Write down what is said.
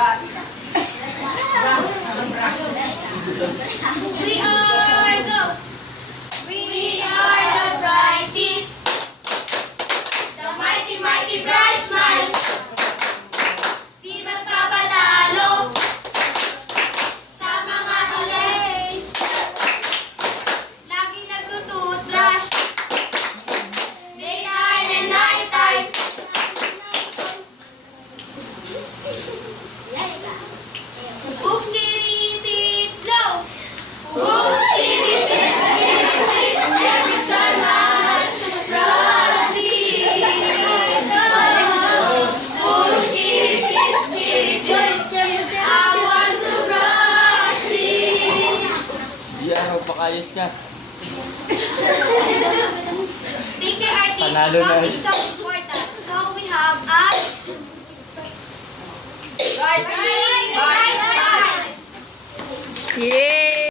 We are the Bryces, the mighty, mighty Bridesmaids. Di magpapatalo sa mga delay. Laging nagtututbrush, daytime and nighttime. Books, tirit, low. Books, tirit, every time I brush teeth. Books, tirit, I want to brush teeth. Yan, magpakayos ka. Thinking our Panalo na thinking is so important. So we have a right, right, right, right. Yeah!